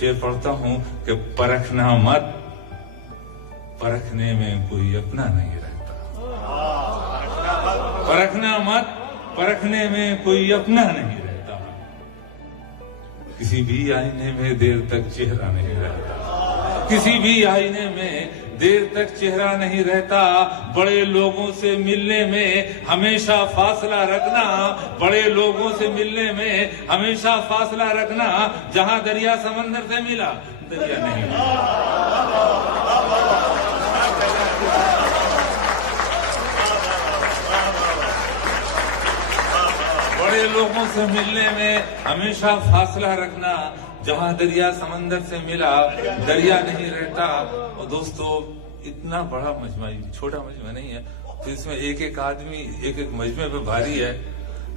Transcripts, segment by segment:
शेर पढ़ता हूं कि परखना मत, परखने में कोई अपना नहीं रहता। परखना मत, परखने में कोई अपना नहीं रहता। किसी भी आईने में देर तक चेहरा नहीं रहता, किसी भी आईने में देर तक चेहरा नहीं रहता। बड़े लोगों से मिलने में हमेशा फासला रखना, बड़े लोगों से मिलने में हमेशा फासला रखना। जहां दरिया समंदर से मिला, दरिया नहीं मिला। बड़े लोगों से मिलने में हमेशा फासला रखना। जहां दरिया समंदर से मिला, दरिया नहीं रहता। और दोस्तों, इतना बड़ा मजमा, छोटा मजमा नहीं है, तो इसमें एक एक आदमी एक एक मजमे पे भारी है।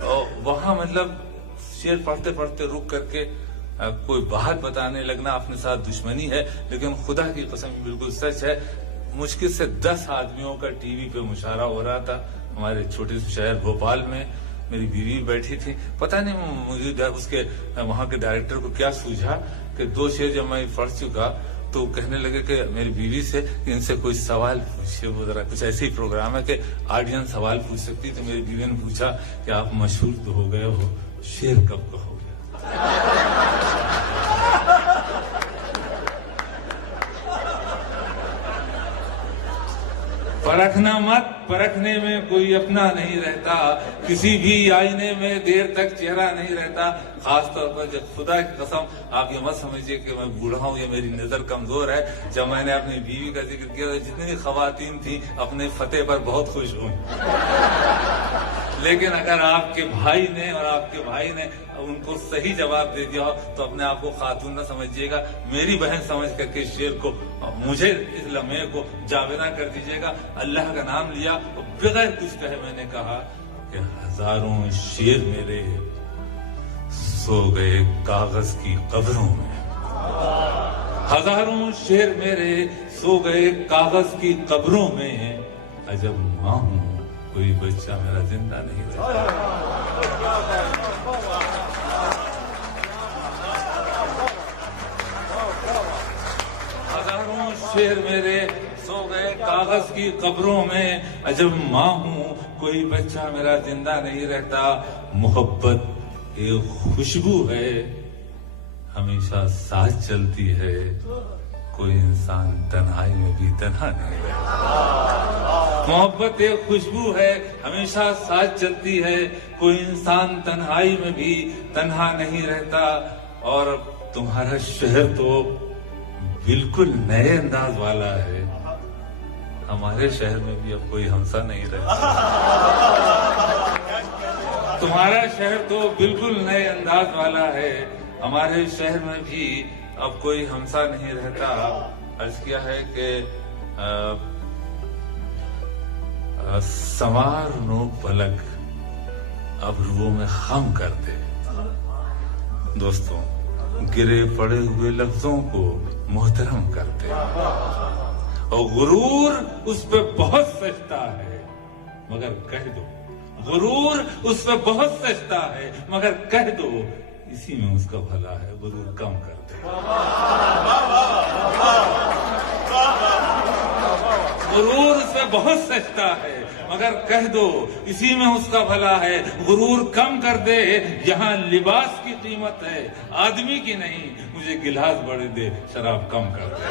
और वहां मतलब शेर पढ़ते पढ़ते रुक करके कोई बात बताने लगना अपने साथ दुश्मनी है, लेकिन खुदा की कसम बिल्कुल सच है। मुश्किल से 10 आदमियों का टीवी पे मुशायरा हो रहा था हमारे छोटे से शहर भोपाल में। मेरी बीवी बैठी थी, पता नहीं मुझे उसके वहां के डायरेक्टर को क्या सूझा कि 2 शेर जब मैं पढ़ चुका तो कहने लगे कि मेरी बीवी से कि इनसे कोई सवाल पूछे, वो जरा कुछ ऐसे ही प्रोग्राम है कि ऑडियंस सवाल पूछ सकती। तो मेरी बीवी ने पूछा कि आप मशहूर तो हो गए हो, शेर कब कहोगे? परखना मत, परखने में कोई अपना नहीं रहता। किसी भी आईने में देर तक चेहरा नहीं रहता। खासतौर पर जब खुदा की कसम, आप ये मत समझिए कि मैं बूढ़ा हूँ या मेरी नजर कमजोर है। जब मैंने अपनी बीवी का जिक्र किया तो जितनी खवातीन थी अपने फतेह पर बहुत खुश हुई। लेकिन अगर आपके भाई ने और आपके भाई ने उनको सही जवाब दे दिया हो तो अपने आप को खातून न समझिएगा, मेरी बहन समझ करके शेर को, मुझे इस लम्हे को जावेदा कर दीजिएगा। अल्लाह का नाम लिया और बगैर कुछ कहे मैंने कहा कि हजारों शेर मेरे सो गए कागज की कब्रों में। हजारों शेर मेरे सो गए कागज की कब्रों में। अजब माँ हूँ, कोई बच्चा मेरा जिंदा नहीं रहता। हजारों शेर मेरे सो गए कागज की कब्रों में। अजब माँ हूँ, कोई बच्चा मेरा जिंदा नहीं रहता। मोहब्बत एक खुशबू है, हमेशा साथ चलती है। कोई इंसान तन्हाई में भी तन्हा नहीं रहता। मोहब्बत एक खुशबू है, हमेशा साथ चलती है। कोई इंसान तन्हाई में भी तन्हा नहीं रहता। और तुम्हारा शहर तो बिल्कुल नए अंदाज वाला है। हमारे शहर में भी अब कोई हमसा नहीं रहता। तुम्हारा शहर तो बिल्कुल नए अंदाज वाला है। हमारे शहर में भी अब कोई हमसा नहीं रहता। अर्ज किया है कि संवार नो पलक, अब रुओं में खम कर दे। दोस्तों, गिरे पड़े हुए लफ्जों को मोहतरम कर दे। और गुरूर उस पे बहुत सजता है, मगर कह दो। गुरूर उस पे बहुत सजता है, मगर कह दो इसी में उसका भला है। गुरूर कम कर दे। गुरूर उस पे बहुत सजता है, मगर कह दो इसी में उसका भला है। गुरूर कम कर दे, यहाँ लिबास की कीमत है, आदमी की नहीं। मुझे गिलास बढ़े दे, शराब कम कर दे।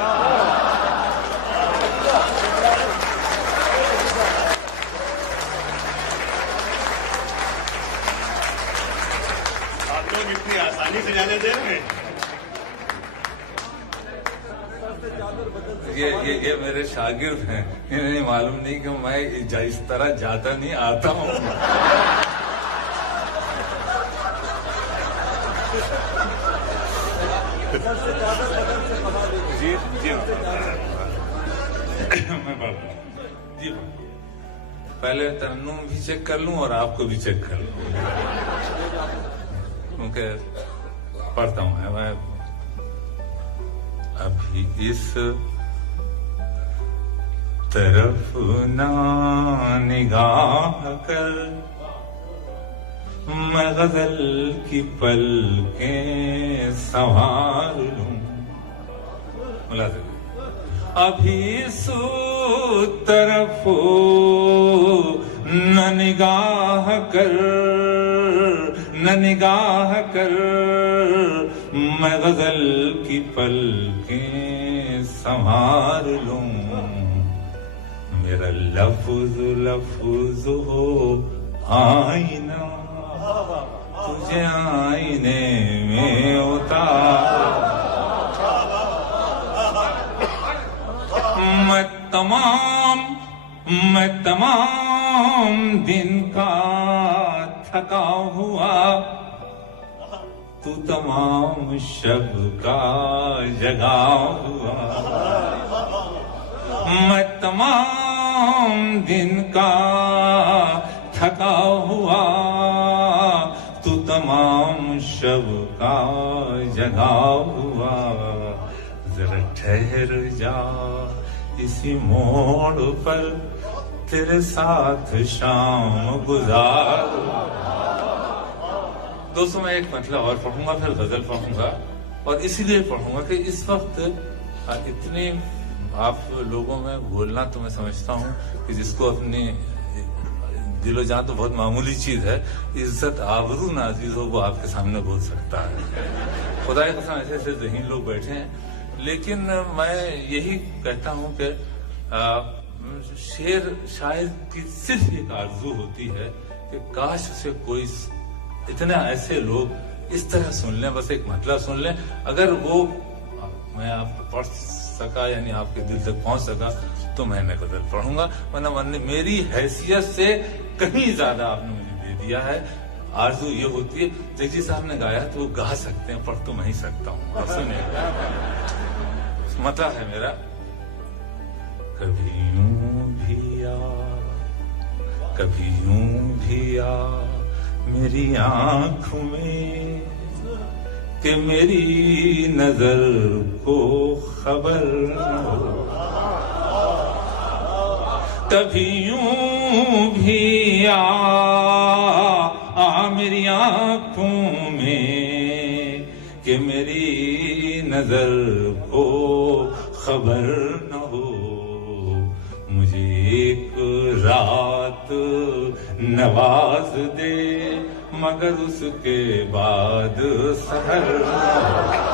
आप लोग इतनी आसानी से जाने दे रहे हैं। ये मेरे शागिर्द हैं, इन्हें मालूम नहीं कि मैं इस तरह जाता नहीं, आता हूँ। जी जी मैं पढ़ता हूँ जी। पहले तरन्नुम भी चेक कर लूं और आपको भी चेक कर लूं, क्योंकि पढ़ता हूँ मैं। अभी इस तरफ ना निगाह कर, मैं गजल की पलकें संवार लूं। मुलाज़िम अभी सू तरफ न निगाह कर, न निगाह कर, मैं गजल की पलकें संभाल लूं, मेरा लफ्ज लफ्ज हो आईना, तुझे आईने में उतार, मैं तमाम दिन का थका हुआ, तू तमाम शब का जगा हुआ, मैं तमाम दिन का थका हुआ, तू तमाम शब का जगा हुआ, जरा ठहर जा इसी मोड़ पर, तेरे साथ शाम गुजार। दोस्तों मैं एक मतलब और पढ़ूंगा, फिर गजल पढ़ूंगा, और इसीलिए पढ़ूंगा कि इस वक्त इतने आप लोगों में बोलना, तो मैं समझता हूँ कि जिसको अपने दिलो जान तो बहुत मामूली चीज है, इज्जत आबरू नाजीज हो वो आपके सामने बोल सकता है। खुदा के कसम ऐसे ऐसे ज़हीन लोग बैठे हैं, लेकिन मैं यही कहता हूँ कि शेर शायर की सिर्फ एक आरजू होती है कि काश उसे कोई इतने ऐसे लोग इस तरह सुन लें, बस एक मतलब सुन लें, अगर वो मैं आपको पढ़ सका यानी आपके दिल तक पहुंच सका तो मैंने गजल पढ़ूंगा, वरना मेरी हैसियत से कहीं ज्यादा आपने मुझे दे दिया है। आरजू ये होती है, जगजी साहब ने गाया तो वो गा सकते हैं, पढ़ तो मैं ही सकता हूँ। सुने मतलब है मेरा, कभी यूं भी आ, कभी यूं भी आ मेरी आंखों में, कि मेरी नजर को खबर न हो, कभी यूं भी आ मेरी आंखों में, कि मेरी नजर को खबर न हो, मुझे एक रात नवाज दे मगर उसके बाद सहर न हो।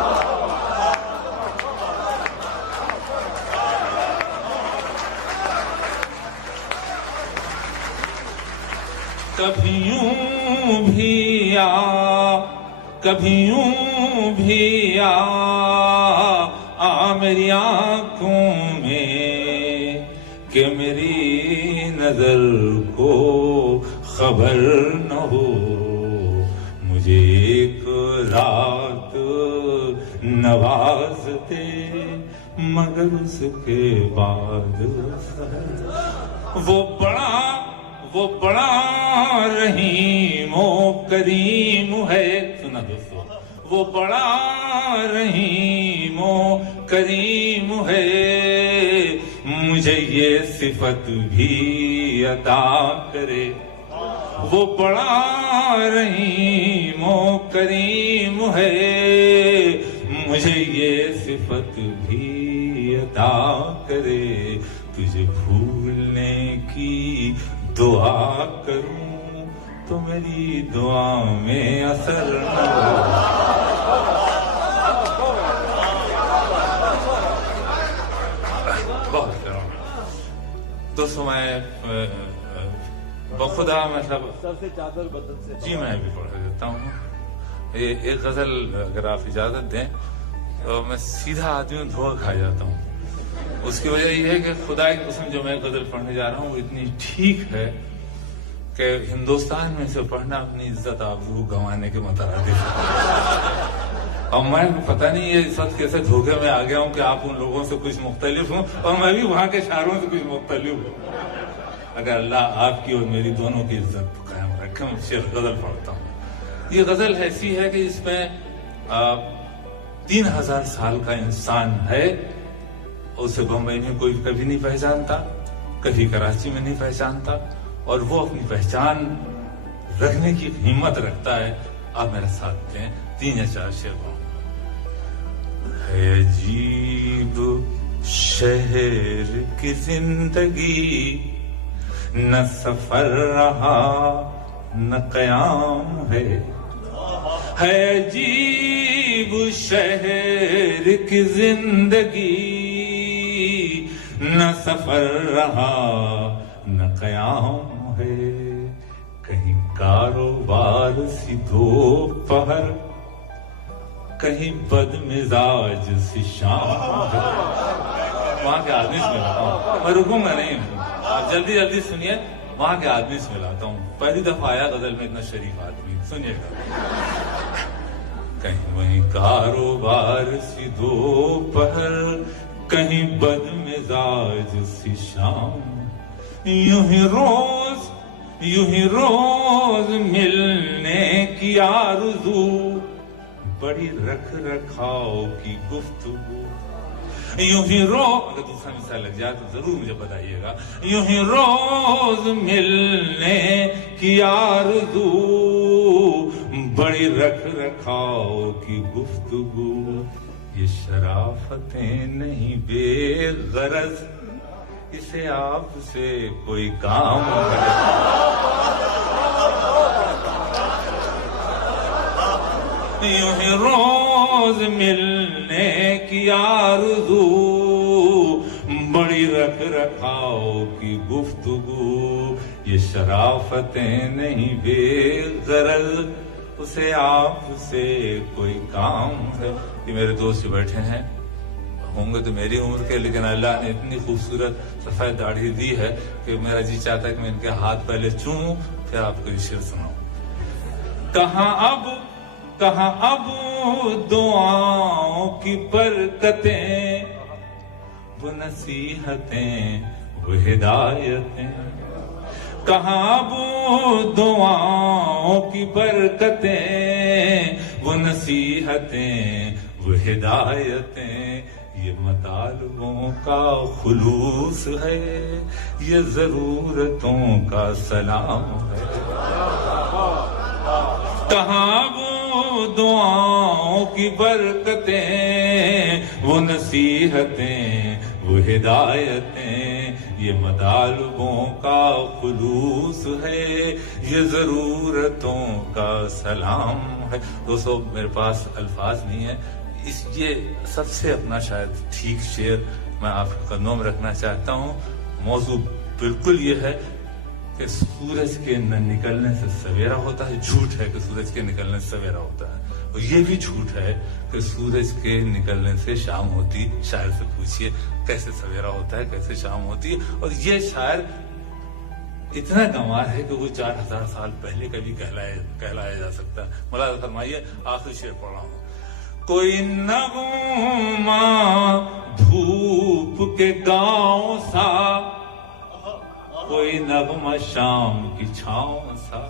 कभी यूं भी आ, कभी यूं भी आ मेरी आंखों में, कि मेरी नजर को खबर न हो, मुझे एक रात नवाज दे मगर उसके बाद वो बड़ा रहीमो करीम है। सुना दोस्तों, वो बड़ा रहीमो करीम है, मुझे ये सिफत भी अता करे। वो बड़ा रहीमो करीम है, मुझे ये सिफत भी अता करे। तुझे भूलने की दुआ करूं तो मेरी दुआ में असर न हो। बहुत दोस्तों, मैं बखुदा मतलब सबसे चादर बदल से जी मैं भी पढ़ देता हूँ। एक गजल अगर आप इजाजत दें तो मैं सीधा आदमी धोखा खा जाता हूँ। उसकी वजह यह है कि खुदा की कसम जो मैं गजल पढ़ने जा रहा हूँ वो इतनी ठीक है कि हिंदुस्तान में से पढ़ना अपनी इज्जत आबरू गंवाने के मुताबिक है। और मैं पता नहीं ये इस वक्त कैसे धोखे में आ गया हूँ कि आप उन लोगों से कुछ मुख्तलिफ हूँ और मैं भी वहां के शायरों से कुछ मुख्तलिफ हूँ। अगर अल्लाह आपकी और मेरी दोनों की इज्जत कायम रखे, मैं शेर गजल पढ़ता हूँ। ये गजल ऐसी है कि इसमें 3000 साल का इंसान है, उसे बम्बई में कोई कभी नहीं पहचानता, कभी कराची में नहीं पहचानता, और वो अपनी पहचान रखने की हिम्मत रखता है। आप मेरा साथ दें, 3 या 4 शेर पढ़ूंगा। है अजीब शहर की जिंदगी, न सफर रहा न कयाम है अजीब शहर की जिंदगी, न सफर रहा न कयाम है। कहीं कारोबार सी दोपहर, कहीं बदमिजाज सी शाम है। वहां के आदमी से मिलाता हूँ, मैं रुकूंगा नहीं, आप जल्दी जल्दी सुनिए। वहां के आदमी से मिलाता हूँ, पहली दफा आया गजल में इतना शरीफ आदमी, सुनिएगा। कहीं वहीं कारोबार सी दोपहर, कहीं बदमिजाज सी शाम, यूं ही रोज मिलने की आरज़ू, बड़ी रख रखाव की गुफ्तगू। यूं ही अगर दूसरा मिसाल लग जाए तो जरूर मुझे बताइएगा। यूं ही रोज मिलने की आरज़ू, बड़ी रख रखाव की गुफ्तगू। ये शराफतें नहीं बेगरज, इसे आपसे कोई काम है। यूं ही रोज मिलने की आरज़ू, बड़ी रख रखाव की गुफ्तगू। ये शराफतें नहीं बेगरज, उसे आपसे कोई काम है। ये मेरे दोस्त जो बैठे हैं होंगे तो मेरी उम्र के, लेकिन अल्लाह ने इतनी खूबसूरत सफेद दाढ़ी दी है कि मेरा जी चाहता है कि मैं इनके हाथ पहले चूमूं, फिर आपको ये शेर सुनाऊं। कहाँ अब दुआओं की बरकतें, वो नसीहतें वो हिदायतें। कहाँ अब दुआओं की बरकतें, वो नसीहतें वो हिदायतें। ये मतालबों का खुलूस है, ये जरूरतों का सलाम है। कहाँ वो दुआओं की बरकतें, वो नसीहतें वो हिदायतें। ये मतालबों का खुलूस है, ये जरूरतों का सलाम है। दोस्तों मेरे पास अल्फाज नहीं है, ये सबसे अपना शायद ठीक शेर मैं आपके कदमों में रखना चाहता हूँ। मौजू बिल्कुल ये है कि सूरज के न निकलने से सवेरा होता है। झूठ है कि सूरज के निकलने से सवेरा होता है, और ये भी झूठ है कि सूरज के निकलने से शाम होती। शायर से पूछिए कैसे सवेरा होता है, कैसे शाम होती है। और ये शायर इतना गंवार है कि वो 4000 साल पहले कभी कहलाया जा सकता है। मुलाजा फरमाइए, आखिरी शेर पढ़ रहा हूँ। कोई नगमा धूप के गांव सा, कोई नगमा शाम की छाँव सा।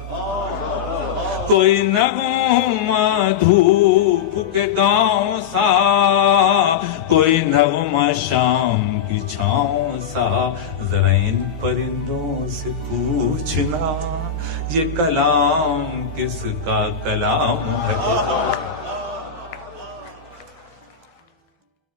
कोई नगमा धूप के गांव सा, कोई नगमा शाम की छाँव सा। जरा इन परिंदों से पूछना, ये कलाम किसका कलाम है।